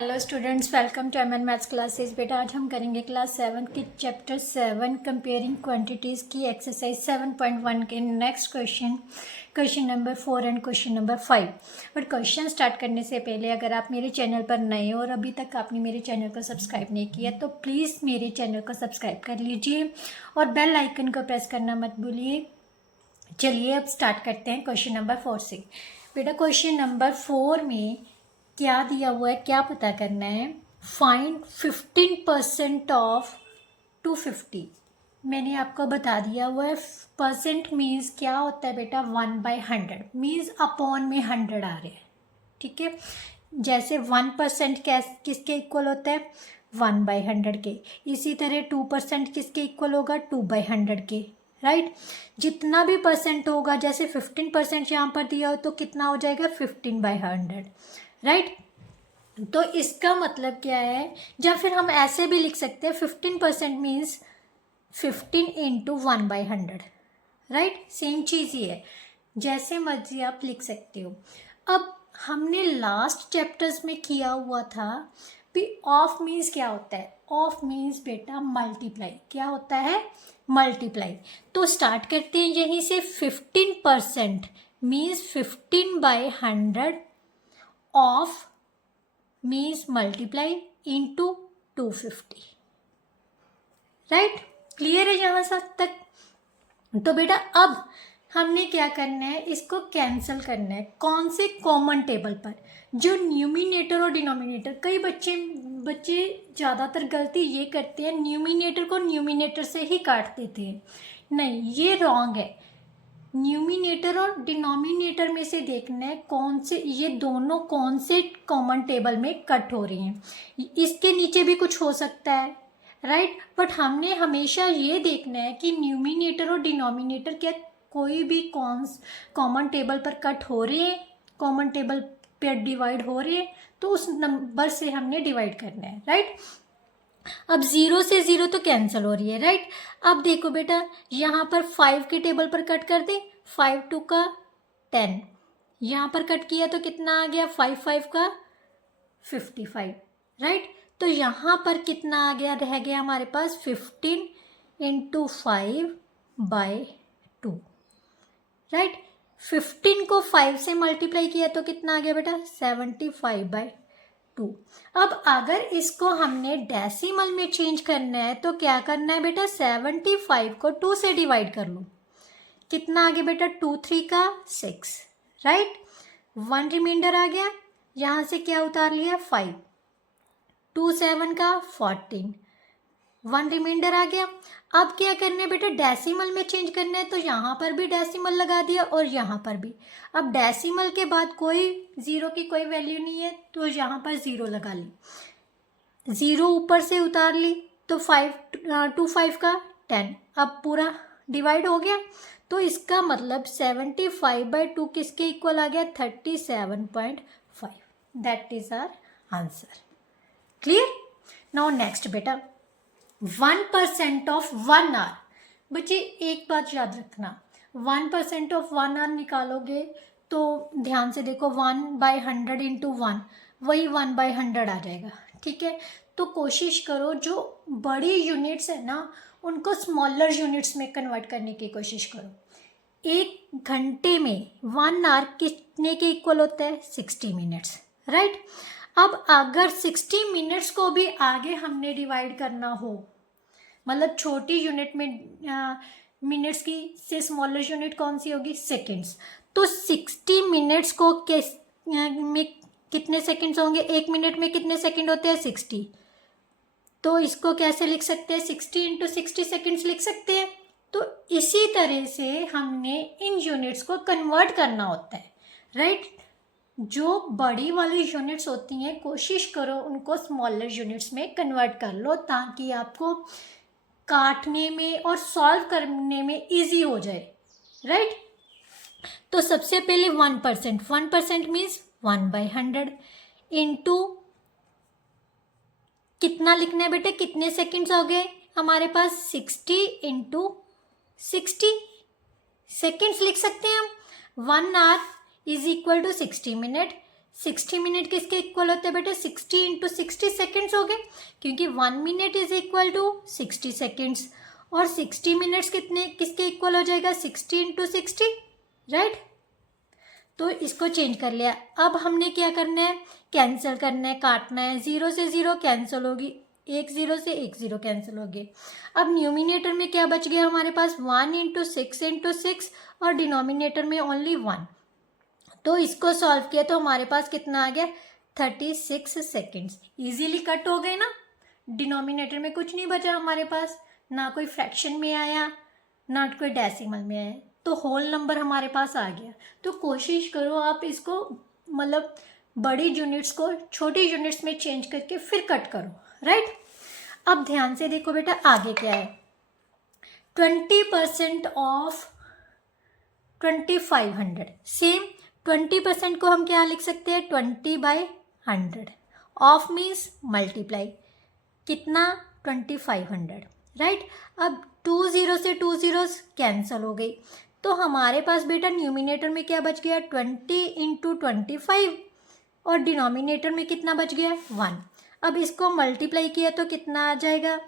Hello students, welcome to MN maths classes. बेटा आज हम करेंगे क्लास 7 की चैप्टर 7 कंपेयरिंग क्वांटिटीज़ की एक्सरसाइज 7.1 के next question number 4 and question number 5। But question start करने से पहले अगर आप मेरे चैनल पर नए हो और अभी तक आपने मेरे चैनल को सब्सक्राइब नहीं किया तो प्लीज़ मेरे चैनल को सब्सक्राइब कर लीजिए और बेल आइकन को प्रेस करना मत भूलिए। चलिए अब स्टार्ट करते हैं क्वेश्चन नंबर 4 से। बेटा क्वेश्चन नंबर 4 में क्या दिया हुआ है, क्या पता करना है। Find 15% of 250। मैंने आपको बता दिया हुआ है। परसेंट मीन्स क्या होता है बेटा, 1/100 मीन्स अपॉन में 100 आ रहे हैं। ठीक है, जैसे 1% किसके इक्वल होता है, 1/100 के। इसी तरह 2% किसके इक्वल होगा, 2/100 के। राइट, जितना भी परसेंट होगा, जैसे 15% यहाँ पर दिया हो तो कितना हो जाएगा, 15/100। राइट, तो इसका मतलब क्या है, या फिर हम ऐसे भी लिख सकते हैं 15% मीन्स 15 इंटू 1/100। राइट, सेम चीज़ ही है, जैसे मर्जी आप लिख सकते हो। अब हमने लास्ट चैप्टर्स में किया हुआ था भी ऑफ मीन्स क्या होता है। ऑफ मीन्स बेटा मल्टीप्लाई, क्या होता है, मल्टीप्लाई। तो स्टार्ट करते हैं यहीं से। 15% means 15/100 of means multiply into 250। Right, clear है यहाँ तक। तो बेटा अब हमने क्या करना है, इसको कैंसिल करना है। कौन से, कॉमन टेबल पर। जो न्यूमिनेटर और डिनोमिनेटर, कई बच्चे ज़्यादातर गलती ये करते हैं, न्यूमिनेटर को न्यूमिनेटर से ही काट देते हैं। नहीं, ये रॉन्ग है। न्यूमिनेटर और डिनोमिनेटर में से देखना है कौन से, ये दोनों कौन से कॉमन टेबल में कट हो रही हैं। इसके नीचे भी कुछ हो सकता है, राइट, बट हमने हमेशा ये देखना है कि न्यूमिनेटर और डिनोमिनेटर क्या कोई भी कॉमन टेबल पर कट हो रहे हैं, कॉमन टेबल पर डिवाइड हो रहे हैं, तो उस नंबर से हमने डिवाइड करना है। राइट, अब 0 से 0 तो कैंसिल हो रही है। राइट, अब देखो बेटा यहाँ पर 5 के टेबल पर कट कर दे, 5 2 का 10, यहाँ पर कट किया तो कितना आ गया, 5 5 का 55। राइट, तो यहाँ पर कितना आ गया, रह गया हमारे पास 15 इंटू 5/2। राइट, 15 को 5 से मल्टीप्लाई किया तो कितना आ गया बेटा, 75/2। अब अगर इसको हमने डेसिमल में चेंज करना है तो क्या करना है बेटा, 75 को 2 से डिवाइड कर लो। कितना आ गया बेटा, 2 3 का 6। राइट, 1 रिमाइंडर आ गया, यहाँ से क्या उतार लिया, 5, 2 7 का 14, 1 रिमाइंडर आ गया। अब क्या करना है बेटा, डेसिमल में चेंज करना है तो यहाँ पर भी डेसिमल लगा दिया और यहाँ पर भी। अब डेसिमल के बाद कोई ज़ीरो की कोई वैल्यू नहीं है तो यहाँ पर ज़ीरो लगा ली, ज़ीरो ऊपर से उतार ली तो 2 5 का 10। अब पूरा डिवाइड हो गया तो इसका मतलब 75/2 किसके इक्वल आ गया, 37.5। That is our answer. Clear. Now next बेटा 1% ऑफ 1 आवर। बच्चे एक बात याद रखना, 1% ऑफ 1 आवर निकालोगे तो ध्यान से देखो, 1/100 इंटू 1 वही 1/100 आ जाएगा। ठीक है, तो कोशिश करो जो बड़ी यूनिट्स है ना उनको स्मॉलर यूनिट्स में कन्वर्ट करने की कोशिश करो। एक घंटे में 1 आवर कितने के इक्वल होता है, 60 मिनट्स। राइट, अब अगर 60 मिनट्स को भी आगे हमने डिवाइड करना हो, मतलब छोटी यूनिट में मिनट्स की से स्मॉलर यूनिट कौन सी होगी, सेकंड्स। तो 60 मिनट्स को में कितने सेकंड्स होंगे, एक मिनट में कितने सेकंड होते हैं, 60। तो इसको कैसे लिख सकते हैं, 60 इंटू 60 सेकेंड्स लिख सकते हैं। तो इसी तरह से हमने इन यूनिट्स को कन्वर्ट करना होता है। राइट, जो बड़ी वाली यूनिट्स होती हैं कोशिश करो उनको स्मॉलर यूनिट्स में कन्वर्ट कर लो ताकि आपको काटने में और सॉल्व करने में इजी हो जाए। राइट, तो सबसे पहले 1% मीन्स 1/100 इंटू कितना लिखना है बेटे, कितने सेकंड्स हो गए हमारे पास, 60 इंटू 60 सेकेंड्स लिख सकते हैं हम। 1 hour is equal to 60 minute, 60 minute किसके इक्वल होते हैं बेटे? 60 इंटू 60 सेकेंड्स हो गए, क्योंकि 1 minute is equal to 60 seconds. और 60 मिनट्स कितने किसके इक्वल हो जाएगा? 60 इंटू 60, राइट। तो इसको चेंज कर लिया। अब हमने क्या करना है? कैंसिल करना है, काटना है। 0 से 0 कैंसिल होगी, 1 0 से 1 0 कैंसिल हो गए। अब न्यूमिनेटर में क्या बच गया हमारे पास? 1 इंटू 6 और डिनोमिनेटर में ओनली 1। तो इसको सॉल्व किया तो हमारे पास कितना आ गया? 36 सेकेंड्स। ईजीली कट हो गए ना, डिनोमिनेटर में कुछ नहीं बचा हमारे पास, ना कोई फ्रैक्शन में आया ना कोई डेसिमल में आया, तो होल नंबर हमारे पास आ गया। तो कोशिश करो आप इसको मतलब बड़ी यूनिट्स को छोटी यूनिट्स में चेंज करके फिर कट करो, राइट। अब ध्यान से देखो बेटा आगे क्या है। 20% ऑफ 2500, सेम 20% को हम क्या लिख सकते हैं? 20/100। ऑफ मीन्स मल्टीप्लाई, कितना? 2500, राइट। अब 2 0 से 2 zeros कैंसिल हो गई, तो हमारे पास बेटा न्यूमिनेटर में क्या बच गया? 20 इंटू 25 और डिनोमिनेटर में कितना बच गया? 1। अब इसको मल्टीप्लाई किया तो कितना आ जाएगा?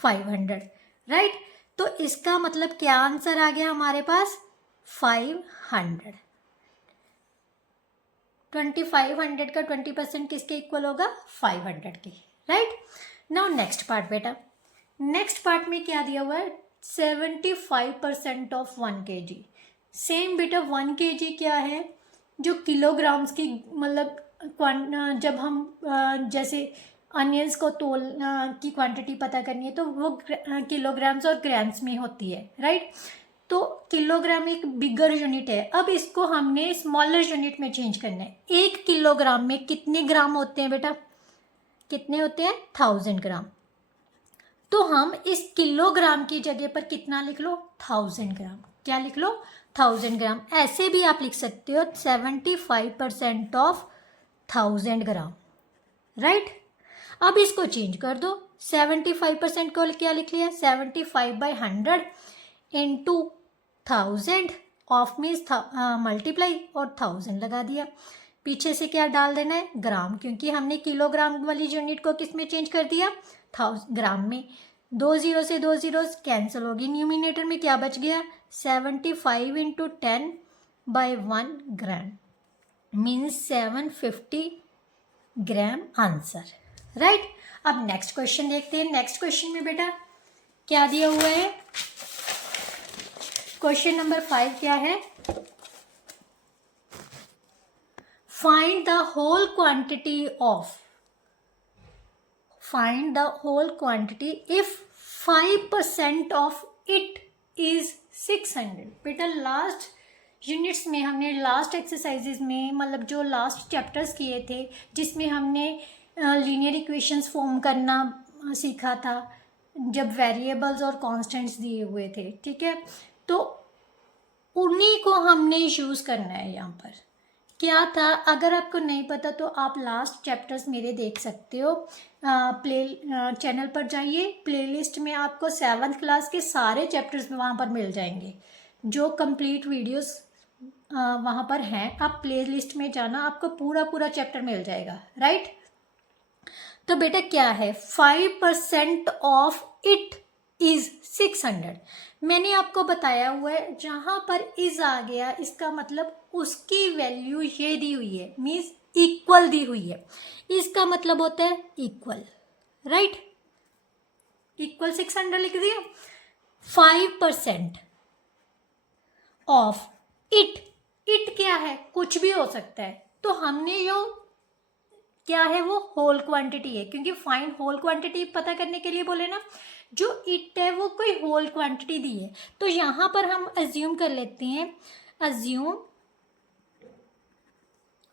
500, राइट। तो इसका मतलब क्या आंसर आ गया हमारे पास? 500। 2500 का 20% किसके इक्वल होगा? 500 के, राइट। नाउ नेक्स्ट पार्ट बेटा, नेक्स्ट पार्ट में क्या दिया हुआ है? 75% ऑफ 1 kg। सेम बेटा 1 kg क्या है? जो किलोग्राम्स की मतलब जब हम जैसे अनियंस को तोल की क्वांटिटी पता करनी है तो वो किलोग्राम्स और ग्राम्स में होती है, राइट। तो किलोग्राम एक बिगर यूनिट है। अब इसको हमने स्मॉलर यूनिट में चेंज करना है। 1 किलोग्राम में कितने ग्राम होते हैं बेटा? कितने होते हैं? 1000 ग्राम। तो हम इस किलोग्राम की जगह पर कितना लिख लो? 1000 ग्राम। क्या लिख लो? 1000 ग्राम। ऐसे भी आप लिख सकते हो 75% ऑफ 1000 ग्राम, राइट। अब इसको चेंज कर दो, 75% को क्या लिख लिया? 75/100 इंटू 1000, ऑफ मीन्स मल्टीप्लाई और 1000 लगा दिया। पीछे से क्या डाल देना है? ग्राम, क्योंकि हमने किलोग्राम वाली यूनिट को किस में चेंज कर दिया? ग्राम में। 2 0 से 2 zeros कैंसिल होगी। न्यूमिनेटर में क्या बच गया? 75 इंटू 10/1 ग्राम, मीन्स 750 ग्राम आंसर, राइट। अब नेक्स्ट क्वेश्चन देखते हैं। नेक्स्ट क्वेश्चन में बेटा क्या दिया हुआ है? क्वेश्चन नंबर 5 क्या है? Find the whole quantity of, find the whole quantity if 5% of it is 600। बेटा लास्ट यूनिट्स में हमने लास्ट एक्सरसाइजेज में मतलब जो लास्ट चैप्टर्स किए थे जिसमें हमने लीनियर इक्वेशंस फॉर्म करना सीखा था जब वेरिएबल्स और कांस्टेंट्स दिए हुए थे, ठीक है। तो उन्हीं को हमने यूज़ करना है यहाँ पर। क्या था? अगर आपको नहीं पता तो आप लास्ट चैप्टर्स मेरे देख सकते हो। चैनल पर जाइए, प्लेलिस्ट में आपको 7th क्लास के सारे चैप्टर्स वहाँ पर मिल जाएंगे, जो कंप्लीट वीडियोस वहाँ पर हैं। आप प्लेलिस्ट में जाना, आपको पूरा चैप्टर मिल जाएगा, राइट। तो बेटा क्या है? 5% ऑफ इट इज 600। मैंने आपको बताया हुआ है जहाँ पर इज आ गया इसका मतलब उसकी वैल्यू ये दी हुई है, मीन्स इक्वल दी हुई है। इसका मतलब होता है इक्वल, राइट। इक्वल 600 लिख दिया। 5% ऑफ इट, इट क्या है? कुछ भी हो सकता है। तो हमने जो क्या है वो होल क्वांटिटी है, क्योंकि फाइंड होल क्वांटिटी पता करने के लिए बोले ना, जो इट है वो कोई होल क्वांटिटी दी है। तो यहाँ पर हम अज्यूम कर लेते हैं, अज्यूम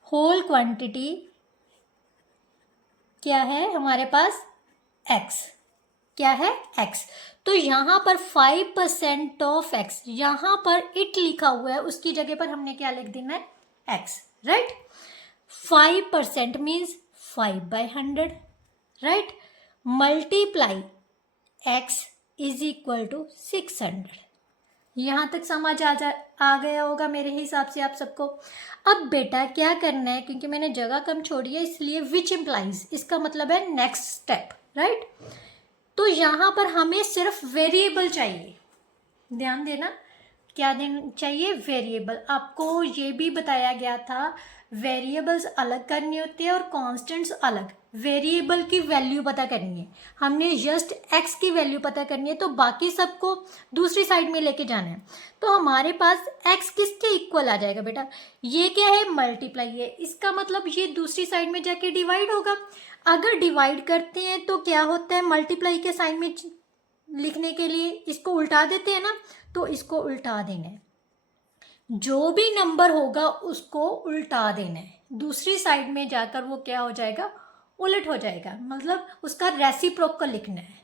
होल क्वांटिटी क्या है हमारे पास? x। क्या है? x। तो यहाँ पर 5% ऑफ x, यहाँ पर इट लिखा हुआ है, उसकी जगह पर हमने क्या लिख देना है? x, right. 5% means 5/100, right. Multiply x is equal to 600। यहाँ तक समझ आ गया होगा मेरे हिसाब से आप सबको। अब बेटा क्या करना है, क्योंकि मैंने जगह कम छोड़ी है इसलिए विच इम्प्लाइज, इसका मतलब है नेक्स्ट स्टेप, राइट। तो यहाँ पर हमें सिर्फ वेरिएबल चाहिए, ध्यान देना, क्या देना चाहिए, वेरिएबल। आपको ये भी बताया गया था वेरिएबल्स अलग करनी होती है और कांस्टेंट्स अलग। वेरिएबल की वैल्यू पता करनी है, हमने जस्ट एक्स की वैल्यू पता करनी है, तो बाकी सबको दूसरी साइड में लेके जाना है। तो हमारे पास एक्स किसके इक्वल आ जाएगा बेटा, ये क्या है, मल्टीप्लाई है, इसका मतलब ये दूसरी साइड में जाके डिवाइड होगा। अगर डिवाइड करते हैं तो क्या होता है, मल्टीप्लाई के साइन में लिखने के लिए इसको उल्टा देते हैं ना, तो इसको उल्टा देना है, जो भी नंबर होगा उसको उल्टा देना है, दूसरी साइड में जाकर वो क्या हो जाएगा, उलट हो जाएगा, मतलब उसका रेसिप्रोकल लिखना है।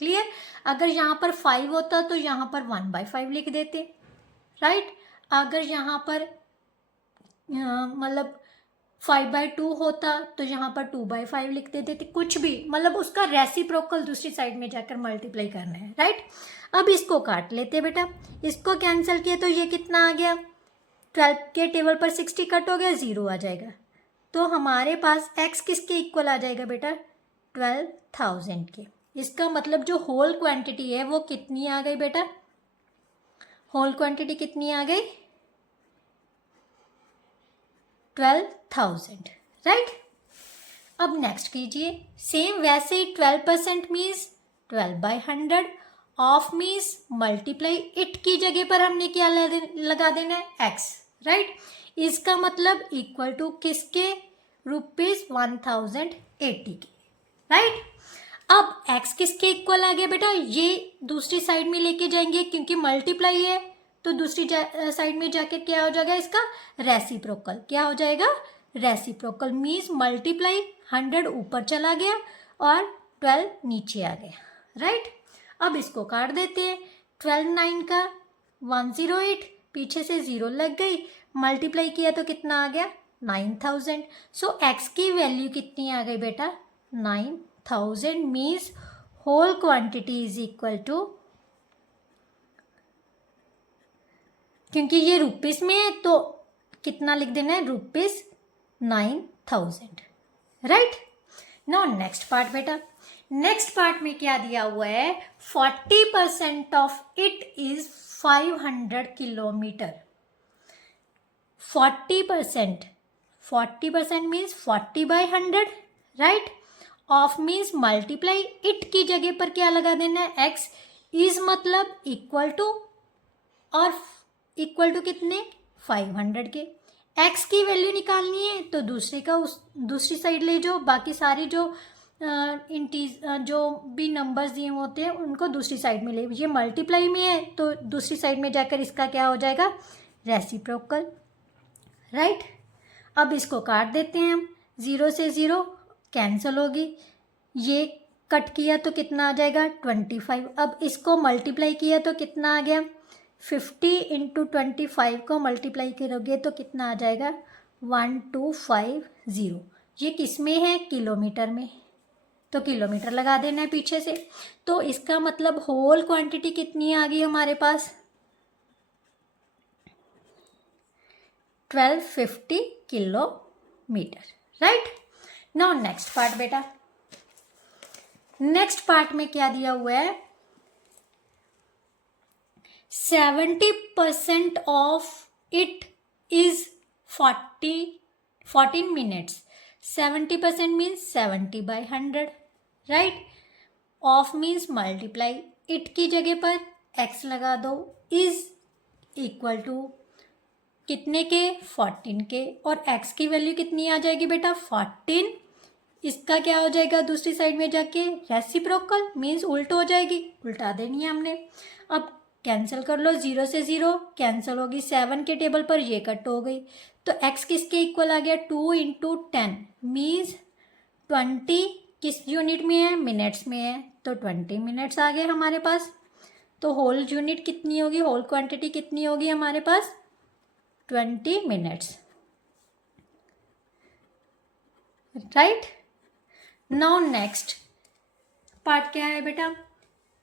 क्लियर। अगर यहाँ पर 5 होता तो यहाँ पर 1/5 लिख देते, राइट। अगर यहाँ पर मतलब 5/2 होता तो यहाँ पर 2/5 लिख देते थे, कुछ भी, मतलब उसका रेसिप्रोकल दूसरी साइड में जाकर मल्टीप्लाई करना है, राइट। अब इसको काट लेते बेटा, इसको कैंसिल किए तो ये कितना आ गया, 12 के टेबल पर 60 कट हो गया, 0 आ जाएगा। तो हमारे पास x किसके इक्वल आ जाएगा बेटा, 12,000 के। इसका मतलब जो होल क्वांटिटी है वो कितनी आ गई बेटा, होल क्वांटिटी कितनी आ गई, 12,000, राइट। अब नेक्स्ट कीजिए, सेम वैसे ही 12% means 12/100, of means multiply, it की जगह पर हमने क्या लगा देना है, x, राइट। इसका मतलब इक्वल टू किसके, ₹1080 के, राइट। अब x किसके इक्वल आ गया बेटा, ये दूसरी साइड में लेके जाएंगे क्योंकि मल्टीप्लाई है, तो दूसरी साइड में जाके क्या हो जाएगा, इसका रेसिप्रोकल, क्या हो जाएगा, रेसिप्रोकल मीन्स मल्टीप्लाई, 100 ऊपर चला गया और 12 नीचे आ गया, राइट। अब इसको काट देते हैं, 12 9 का 108, पीछे से 0 लग गई, मल्टीप्लाई किया तो कितना आ गया, 9,000। सो x की वैल्यू कितनी आ गई बेटा, 9,000 means whole quantity is equal to, क्योंकि ये रुपीस में है तो कितना लिख देना है, ₹9,000, राइट। नाउ नेक्स्ट पार्ट बेटा, नेक्स्ट पार्ट में क्या दिया हुआ है, 40% of it is 500 kilometre. 40% means 40/100, right. Of means multiply, it की जगह पर क्या लगा देना है, x, इज मतलब इक्वल टू, और इक्वल टू कितने, 500 के। x की वैल्यू निकालनी है तो दूसरे का दूसरी साइड ले जाओ, बाकी सारी जो जो भी नंबर्स दिए होते हैं उनको दूसरी साइड में ले, ये मल्टीप्लाई में है तो दूसरी साइड में जाकर इसका क्या हो जाएगा, रेसिप्रोकल, राइट। अब इसको काट देते हैं हम, 0 से 0 कैंसिल होगी, ये कट किया तो कितना आ जाएगा, 25। अब इसको मल्टीप्लाई किया तो कितना आ गया, 50 × 25 को मल्टीप्लाई करोगे तो कितना आ जाएगा, 1250। ये किस में है, किलोमीटर में, तो किलोमीटर लगा देना है पीछे से। तो इसका मतलब होल क्वांटिटी कितनी आ गई हमारे पास, 1250 kilometre, right. Now next part बेटा, नेक्स्ट पार्ट में क्या दिया हुआ है, 70% of it is 14 minutes. 70% means 70/100, right. Of means multiply, it की जगह पर x लगा दो, इज इक्वल टू कितने के, 14 के, और x की वैल्यू कितनी आ जाएगी बेटा, 14। इसका क्या हो जाएगा दूसरी साइड में जाके, रेसिप्रोकल मीन्स उल्ट हो जाएगी, उल्टा देनी है हमने। अब कैंसिल कर लो, 0 से 0 कैंसिल होगी, 7 के टेबल पर ये कट हो गई, तो x किसके इक्वल आ गया, 2 × 10 मीन्स 20 किस यूनिट में है, मिनट्स में है, तो 20 मिनट्स आ गए हमारे पास। तो होल यूनिट कितनी होगी, होल क्वांटिटी कितनी होगी हमारे पास, 20 minutes, right. Now next part क्या है बेटा,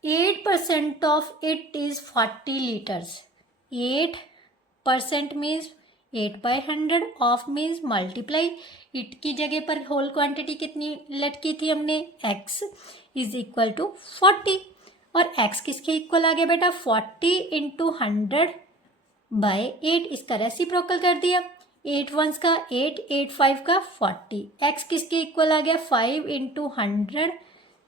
8% of it is 40 litres. 8% means 8/100, of means multiply. It की जगह पर होल क्वांटिटी कितनी लेट की थी हमने, x इज इक्वल टू 40. और x किसके इक्वल आ गया बेटा, 40 इंटू 100/8. इसका रेसिप्रोकल कर दिया. 8 1s का 8, 8 5 का 40. x किसके इक्वल आ गया, 5 into 100,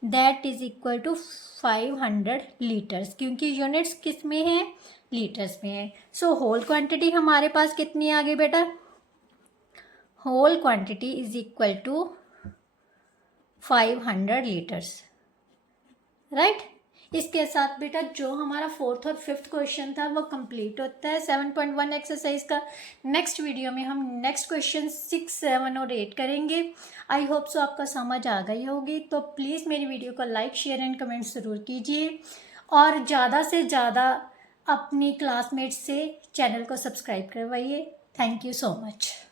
that is equal to 500 litres, क्योंकि यूनिट्स किस में है, लीटर्स में है. सो होल क्वांटिटी हमारे पास कितनी आ गई बेटा, whole quantity is equal to 500 litres. Right. इसके साथ बेटा जो हमारा 4th और 5th क्वेश्चन था वो कंप्लीट होता है 7.1 एक्सरसाइज का. नेक्स्ट वीडियो में हम नेक्स्ट क्वेश्चन 6, 7 और 8 करेंगे. आई होप सो आपका समझ आ गई होगी. तो प्लीज़ मेरी वीडियो को लाइक, शेयर एंड कमेंट ज़रूर कीजिए और ज़्यादा से ज़्यादा अपनी क्लासमेट्स से चैनल को सब्सक्राइब करवाइए. Thank you so much.